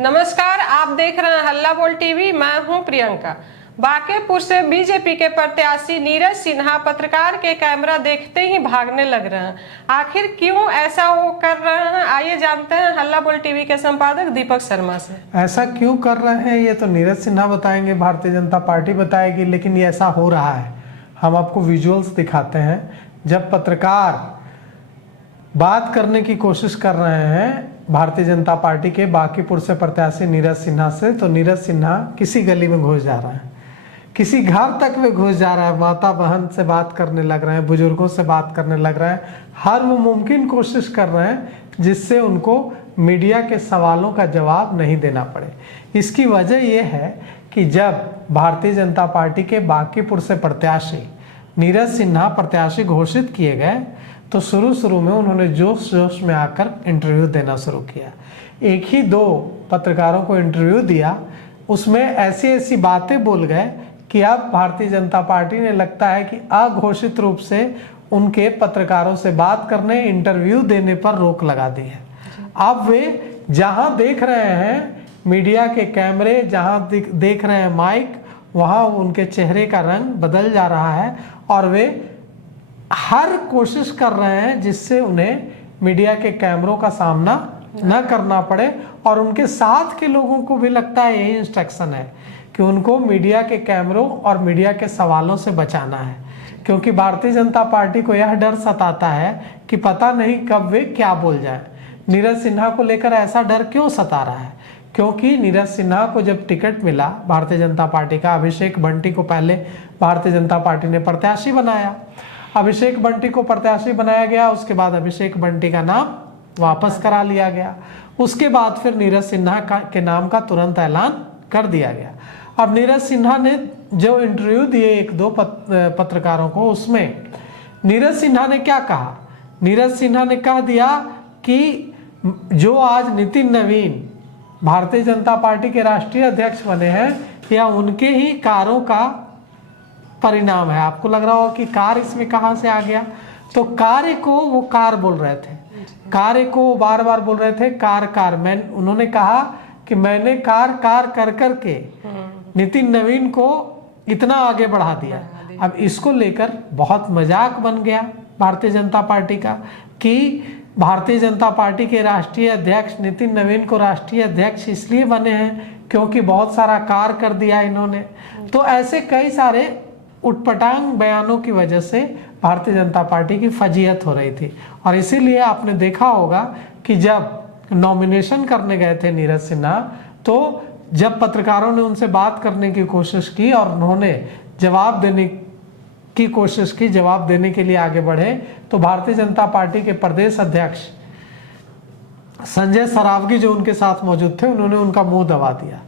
नमस्कार, आप देख रहे हैं हल्ला बोल टीवी। मैं हूं प्रियंका। बांकेपुर से बीजेपी के प्रत्याशी नीरज सिन्हा पत्रकार के कैमरा देखते ही भागने लग रहे हैं। आखिर क्यों ऐसा वो कर रहे हैं, आइए जानते हैं हल्ला बोल टीवी के संपादक दीपक शर्मा से। ऐसा क्यों कर रहे हैं ये तो नीरज सिन्हा बताएंगे, भारतीय जनता पार्टी बताएगी, लेकिन ये ऐसा हो रहा है। हम आपको विजुअल्स दिखाते हैं। जब पत्रकार बात करने की कोशिश कर रहे हैं भारतीय जनता पार्टी के बांकीपुर से प्रत्याशी नीरज सिन्हा से, तो नीरज सिन्हा किसी गली में घुस जा रहा है, किसी घर तक में घुस जा रहा है, माता बहन से बात करने लग रहे हैं, बुजुर्गों से बात करने लग रहे हैं। हर वो मुमकिन कोशिश कर रहे हैं जिससे उनको मीडिया के सवालों का जवाब नहीं देना पड़े। इसकी वजह यह है कि जब भारतीय जनता पार्टी के बांकीपुर से प्रत्याशी नीरज सिन्हा प्रत्याशी घोषित किए गए तो शुरू में उन्होंने जोश जोश में आकर इंटरव्यू देना शुरू किया। एक ही दो पत्रकारों को इंटरव्यू दिया, उसमें ऐसी ऐसी बातें बोल गए कि अब भारतीय जनता पार्टी ने लगता है कि अघोषित रूप से उनके पत्रकारों से बात करने, इंटरव्यू देने पर रोक लगा दी है। अब वे जहां देख रहे हैं मीडिया के कैमरे, जहां देख रहे हैं माइक, वहां उनके चेहरे का रंग बदल जा रहा है और वे हर कोशिश कर रहे हैं जिससे उन्हें मीडिया के कैमरों का सामना न करना पड़े। और उनके साथ के लोगों को भी लगता है यही इंस्ट्रक्शन है कि उनको मीडिया के कैमरों और मीडिया के सवालों से बचाना है, क्योंकि भारतीय जनता पार्टी को यह डर सताता है कि पता नहीं कब वे क्या बोल जाएं। नीरज सिन्हा को लेकर ऐसा डर क्यों सता रहा है? क्योंकि नीरज सिन्हा को जब टिकट मिला भारतीय जनता पार्टी का, अभिषेक बंटी को पहले भारतीय जनता पार्टी ने प्रत्याशी बनाया, अभिषेक बंटी को प्रत्याशी बनाया गया, उसके बाद अभिषेक बंटी का नाम वापस करा लिया गया, उसके बाद फिर नीरज सिन्हा के नाम का तुरंत ऐलान कर दिया गया। अब नीरज सिन्हा ने जो इंटरव्यू दिए एक दो पत्रकारों को, उसमें नीरज सिन्हा ने क्या कहा? नीरज सिन्हा ने कह दिया कि जो आज नितिन नवीन भारतीय जनता पार्टी के राष्ट्रीय अध्यक्ष बने हैं, या उनके ही कारों का परिणाम है। आपको लग रहा होगा कि कार इसमें कहां से आ गया, तो कार्य को वो कार बोल रहे थे, कार्य को बार बार बोल रहे थे, कार। उन्होंने कहा कि मैंने कार कर करके नितिन नवीन को इतना आगे बढ़ा दिया। अब इसको लेकर बहुत मजाक बन गया भारतीय जनता पार्टी का कि भारतीय जनता पार्टी के राष्ट्रीय अध्यक्ष नितिन नवीन को राष्ट्रीय अध्यक्ष इसलिए बने हैं क्योंकि बहुत सारा कार कर दिया इन्होंने। तो ऐसे कई सारे उटपटांग बयानों की वजह से भारतीय जनता पार्टी की फजीहत हो रही थी। और इसीलिए आपने देखा होगा कि जब नॉमिनेशन करने गए थे नीरज सिन्हा, तो जब पत्रकारों ने उनसे बात करने की कोशिश की और उन्होंने जवाब देने की कोशिश की, जवाब देने के लिए आगे बढ़े, तो भारतीय जनता पार्टी के प्रदेश अध्यक्ष संजय सरावगी जो उनके साथ मौजूद थे, उन्होंने उनका मुंह दबा दिया।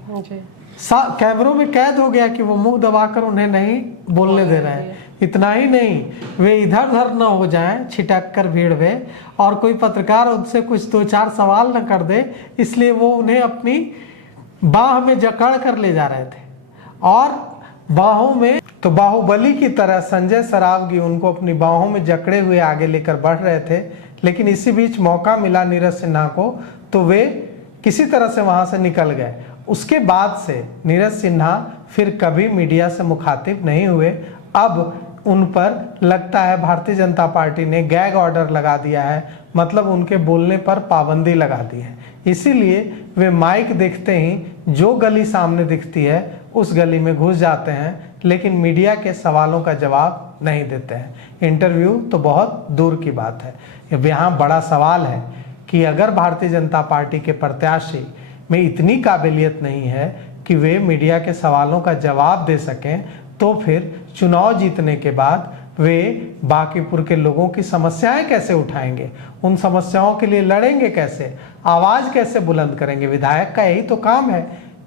कैमरों में कैद हो गया कि वो मुंह दबाकर उन्हें नहीं बोलने दे रहे हैं। इतना ही नहीं, वे इधर उधर न हो जाएं छिटक कर भीड़ में, और कोई पत्रकार उनसे कुछ दो चार सवाल न कर दे, इसलिए वो उन्हें अपनी बाह में जकड़ कर ले जा रहे थे। और बाहों में तो बाहुबली की तरह संजय सरावगी उनको अपनी बाहों में जकड़े हुए आगे लेकर बढ़ रहे थे। लेकिन इसी बीच मौका मिला नीरज सिन्हा को, तो वे किसी तरह से वहां से निकल गए। उसके बाद से नीरज सिन्हा फिर कभी मीडिया से मुखातिब नहीं हुए। अब उन पर लगता है भारतीय जनता पार्टी ने गैग ऑर्डर लगा दिया है, मतलब उनके बोलने पर पाबंदी लगा दी है। इसीलिए वे माइक देखते ही जो गली सामने दिखती है उस गली में घुस जाते हैं, लेकिन मीडिया के सवालों का जवाब नहीं देते हैं। इंटरव्यू तो बहुत दूर की बात है। अब यहाँ बड़ा सवाल है कि अगर भारतीय जनता पार्टी के प्रत्याशी में इतनी काबिलियत नहीं है कि वे मीडिया के सवालों का जवाब दे सकें, तो फिर चुनाव जीतने के बाद वे बांकीपुर के लोगों की समस्याएं कैसे उठाएंगे? उन समस्याओं के लिए लड़ेंगे कैसे? आवाज कैसे बुलंद करेंगे? विधायक का यही तो काम है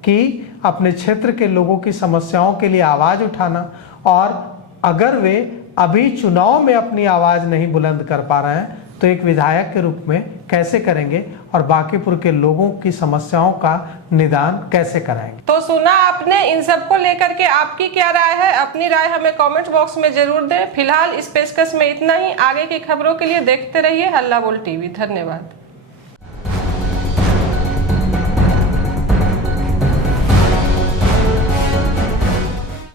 कि अपने क्षेत्र के लोगों की समस्याओं के लिए आवाज उठाना। और अगर वे अभी चुनाव में अपनी आवाज नहीं बुलंद कर पा रहे हैं, तो एक विधायक के रूप में कैसे करेंगे और बांकीपुर के लोगों की समस्याओं का निदान कैसे कराएंगे? तो सुना आपने, इन सब को लेकर के आपकी क्या राय है? अपनी राय हमें कमेंट बॉक्स में जरूर दें। फिलहाल इस पेशकश में इतना ही। आगे की खबरों के लिए देखते रहिए हल्ला बोल टीवी। धन्यवाद।